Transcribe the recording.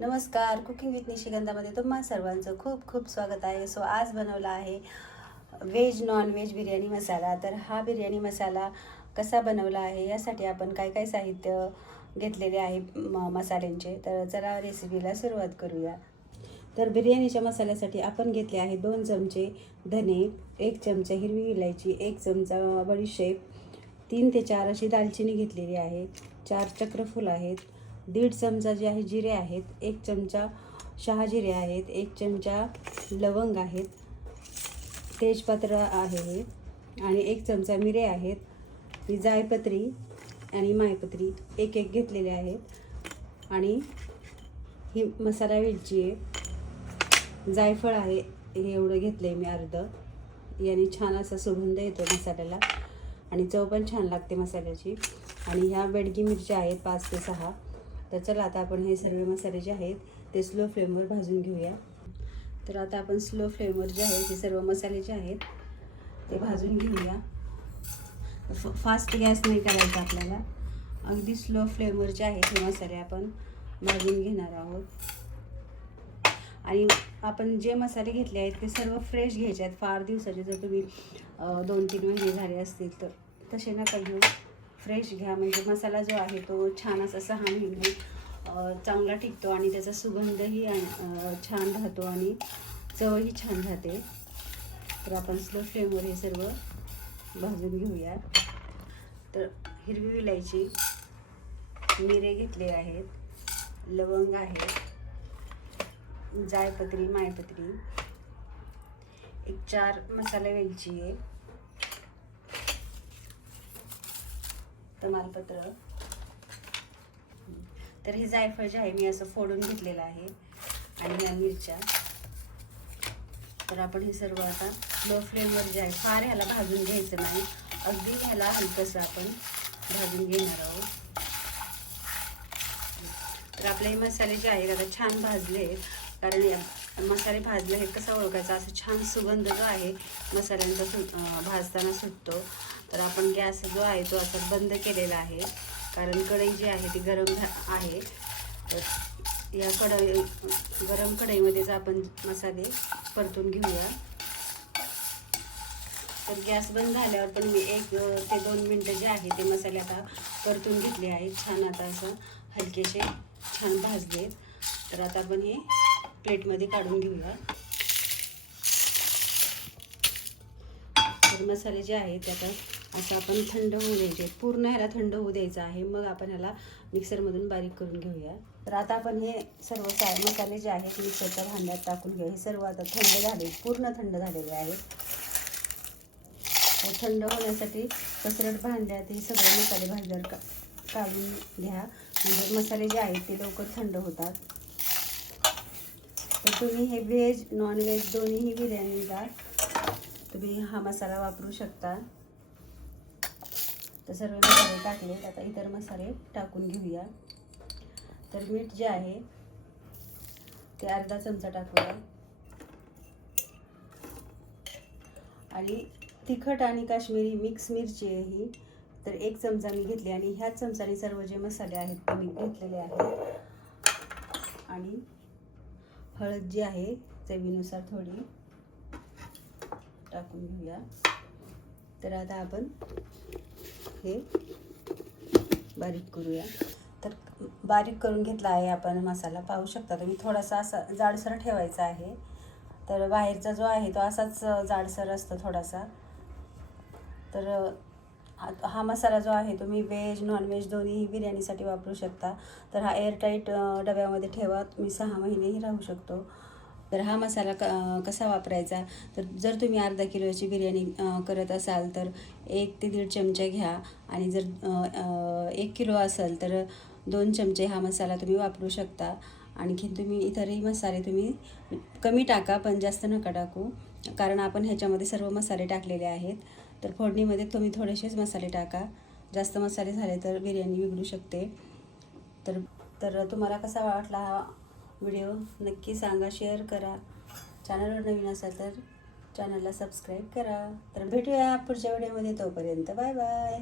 नमस्कार, cooking with निशिगंधामध्ये तुम्हा सर्वांचं खूप खूप स्वागत आहे. आज बनवला आहे व्हेज नॉन व्हेज बिर्याणी मसाला. तर हा बिर्याणी मसाला कसा बनवला आहे यासाठी आपण काय काय साहित्य घेतलेले आहे मसाल्यांचे. तर चला रेसिपीला सुरुवात करूया. तर बिर्याणीच्या मसाल्यासाठी आपण घेतले आहे 2 चमचे धने, 1 चमचा हिरवी इलायची, 1 चमचा बडीशेप, 3 ते 4 अशी दालचिनी घेतलेली आहे, 4 चक्रफूल आहेत, 1.5 चमचा जे आहे जिरे आहेत, 1 चमचा शहाजिरे आहेत, 1 चमचा लवंग आहेत, तेजपत्र आहे आणि 1 चमचा मिरे आहेत, ही जायपत्री आणि मायपत्री एक एक घेतलेले आहेत आणि ही मसाला वेलची आहे, जायफळ आहे, हे एवढं घेतलं आहे मी अर्ध. याने छान असा सुगंध येतो मसाल्याला आणि चव पण छान लागते मसाल्याची. आणि ह्या बेडगी मिरच्या आहेत 5 ते 6. तर चला आता आपण हे सर्व मसाले जे आहेत ते स्लो फ्लेमवर भाजून घेऊया. तर आता आपण स्लो फ्लेमवर जे आहे ते सर्व मसाले जे आहेत ते भाजून घेऊया. फास्ट गॅस नाही करायचा आपल्याला, अगदी स्लो फ्लेमवर जे आहेत हे मसाले आपण भाजून घेणार आहोत. आणि आपण जे मसाले घेतले आहेत ते सर्व फ्रेश घ्यायचे आहेत. फार दिवसाचे जर तुम्ही 2-3 महिने झाले असतील तर तसे नका घेऊ, फ्रेश घ्या. म्हणजे मसाला जो आहे तो छान असा 6 महिने चांगला टिकतो आणि त्याचा सुगंधही छान राहतो आणि चवही छान राहते. तर आपण स्लो फ्लेमवर हे सर्व भाजून घेऊया. तर हिरवी इलायची, मिरे घेतले आहेत, लवंग आहे, जायपत्री मायपत्री, एक 4 मसाला वेलची आहे, तमालपत्र. तर हे जायफळ जे आहे मी असं फोडून घेतलेलं आहे आणि या मिरच्या. तर आपण हे सर्व आता लो फ्लेमवर जे आहे, फार ह्याला भाजून घ्यायचं नाही, अगदी ह्याला हलकंसं आपण भाजून घेणार आहोत. तर आपले हे मसाले जे आहेत आता छान भाजले, कारण मसाले भाजले हे कसं ओळखायचं, असं छान सुगंध जो आहे मसाल्यांचा भाजताना सुटतो. तर आपण गॅस जो आहे तो असा बंद केलेला आहे, कारण कढई जी आहे ती गरम आहे. तर या गरम कढईमध्येच आपण मसाले परतून घेऊया. तर गॅस बंद झाल्यावर पण मी 1 ते 2 मिनटं जे आहे ते मसाले आता परतून घेतले आहेत. छान आता असं हलकेसे छान भाजले. तर आता आपण हे प्लेटमध्ये काढून घेऊया. तर मसाले जे आहेत ते आता असं आपण थंड होऊ द्यायचे, पूर्ण ह्याला थंड होऊ द्यायचं आहे. मग आपण ह्याला मिक्सरमधून बारीक करून घेऊया. तर आता आपण हे सर्व मसाले जे आहेत मिक्सरच्या भांड्यात टाकून घेऊया. हे सर्व आता थंड झाले, पूर्ण थंड झालेले आहेत. थंड होण्यासाठी पसरट भांड्यात हे सगळे मसाले भाजल्यावर काढून घ्या, म्हणजे मसाले जे आहेत ते लवकर थंड होतात. तर तुम्ही हे व्हेज नॉन व्हेज दोन्हीही बिर्याणीला तुम्ही हा मसाला वापरू शकता. तर सर्व मसाले टाकले, आता इतर मसाले टाकून घेऊया. तर मीठ जे आहे ते अर्धा चमचा टाकूया आणि तिखट आणि काश्मीरी मिक्स मिरची आहे ही, तर 1 चमचा मी घेतली आणि ह्याच चमचाने सर्व जे मसाले आहेत ते मी घेतलेले आहेत. आणि हळद जी आहे चवीनुसार थोडी टाकून घेऊया. तर आता आपण हे बारीक करूया. तर बारीक करून घेतला आहे आपण मसाला, पाहू शकता तुम्ही. थोडासा असा जाडसर ठेवायचा आहे, तर बाहेरचा जो आहे तो असाच जाडसर असतो थोडासा. तर हा मसाला जो आहे तुम्ही व्हेज नॉन व्हेज दोन्हीही बिर्याणीसाठी वापरू शकता. तर हा एअरटाईट डब्यामध्ये ठेवा, तुम्ही 6 महिनेही राहू शकतो. तर हा मसाला कसा वापरायचा, तर जर तुम्ही अर्धा किलोची बिर्याणी करत असाल तर 1 ते 1.5 चमचे घ्या आणि जर 1 किलो असेल तर 2 चमचे हा मसाला तुम्ही वापरू शकता. आणखी तुम्ही इतरही मसाले तुम्ही कमी टाका, पण जास्त नका टाकू, कारण आपण ह्याच्यामध्ये सर्व मसाले टाकलेले आहेत. तर फोडणीमध्ये तुम्ही थोडेसेच मसाले टाका, जास्त मसाले झाले तर बिर्याणी बिघडू शकते. तर तुम्हाला कसा वाटला हा व्हिडिओ नक्की सांगा, शेअर करा. चॅनलवर नवीन असाल तर चॅनलला सबस्क्राईब करा. तर भेटूया पुढच्या व्हिडिओमध्ये, तोपर्यंत बाय बाय.